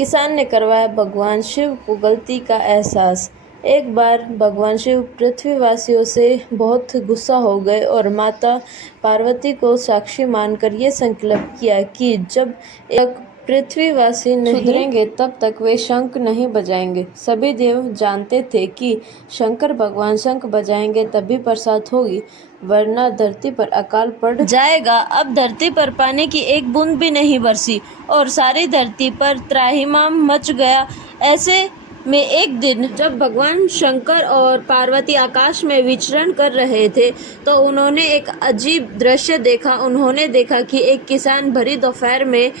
किसान ने करवाया भगवान शिव को गलती का एहसास। एक बार भगवान शिव पृथ्वीवासियों से बहुत गुस्सा हो गए और माता पार्वती को साक्षी मानकर ये संकल्प किया कि जब एक पृथ्वीवासी नहीं सुधरेंगे तब तक वे शंख नहीं बजाएंगे। सभी देव जानते थे कि शंकर भगवान शंख बजाएंगे तभी बरसात होगी, वरना धरती पर अकाल पड़ जाएगा। अब धरती पर पानी की एक बूंद भी नहीं बरसी और सारी धरती पर त्राहिमाम मच गया। ऐसे में एक दिन जब भगवान शंकर और पार्वती आकाश में विचरण कर रहे थे तो उन्होंने एक अजीब दृश्य देखा। उन्होंने देखा कि एक किसान भरी दोपहर में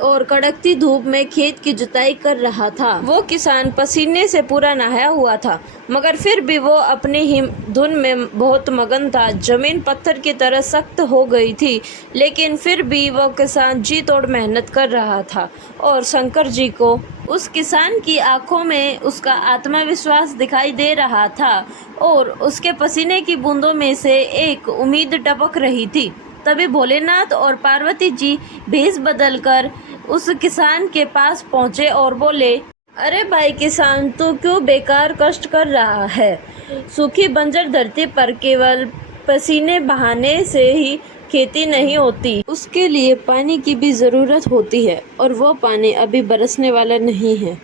और कड़कती धूप में खेत की जुताई कर रहा था। वो किसान पसीने से पूरा नहाया हुआ था, मगर फिर भी वो अपनी ही धुन में बहुत मगन था। जमीन पत्थर की तरह सख्त हो गई थी, लेकिन फिर भी वो किसान जी तोड़ मेहनत कर रहा था और शंकर जी को उस किसान की आंखों में उसका आत्मविश्वास दिखाई दे रहा था और उसके पसीने की बूंदों में से एक उम्मीद टपक रही थी। तभी भोलेनाथ और पार्वती जी भेष बदलकर उस किसान के पास पहुंचे और बोले, अरे भाई किसान, तू क्यों बेकार कष्ट कर रहा है? सूखी बंजर धरती पर केवल पसीने बहाने से ही खेती नहीं होती, उसके लिए पानी की भी जरूरत होती है और वो पानी अभी बरसने वाला नहीं है।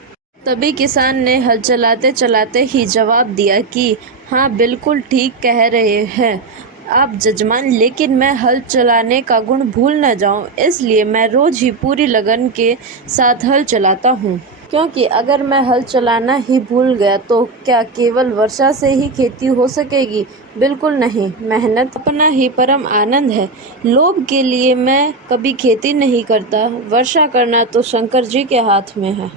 तभी किसान ने हल चलाते चलाते ही जवाब दिया कि हाँ, बिल्कुल ठीक कह रहे हैं आप जजमान, लेकिन मैं हल चलाने का गुण भूल न जाऊं, इसलिए मैं रोज ही पूरी लगन के साथ हल चलाता हूं। क्योंकि अगर मैं हल चलाना ही भूल गया तो क्या केवल वर्षा से ही खेती हो सकेगी? बिल्कुल नहीं। मेहनत अपना ही परम आनंद है। लोभ के लिए मैं कभी खेती नहीं करता। वर्षा करना तो शंकर जी के हाथ में है।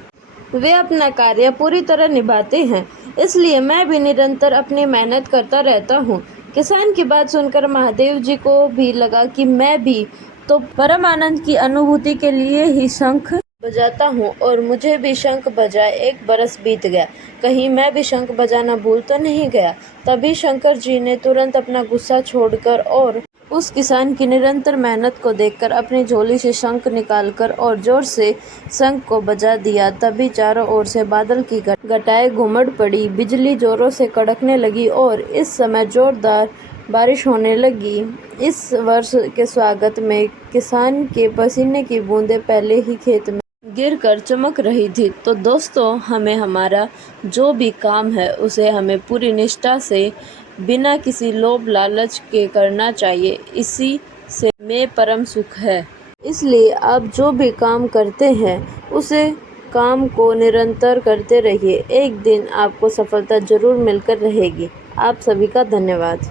वे अपना कार्य पूरी तरह निभाते हैं, इसलिए मैं भी निरंतर अपनी मेहनत करता रहता हूँ। किसान की बात सुनकर महादेव जी को भी लगा कि मैं भी तो परम आनंद की अनुभूति के लिए ही शंख बजाता हूँ और मुझे भी शंख बजाए 1 बरस बीत गया। कहीं मैं भी शंख बजाना भूल तो नहीं गया? तभी शंकर जी ने तुरंत अपना गुस्सा छोड़कर और उस किसान की निरंतर मेहनत को देखकर अपनी झोली से शंख निकालकर और जोर से शंख को बजा दिया। तभी चारों ओर से बादल की घटाएं घुमड़ पड़ी, बिजली जोरों से कड़कने लगी और इस समय जोरदार बारिश होने लगी। इस वर्ष के स्वागत में किसान के पसीने की बूंदें पहले ही खेत में गिरकर चमक रही थी। तो दोस्तों, हमें हमारा जो भी काम है उसे हमें पूरी निष्ठा से बिना किसी लोभ लालच के करना चाहिए। इसी से में परम सुख है। इसलिए आप जो भी काम करते हैं उसे काम को निरंतर करते रहिए। एक दिन आपको सफलता जरूर मिलकर रहेगी। आप सभी का धन्यवाद।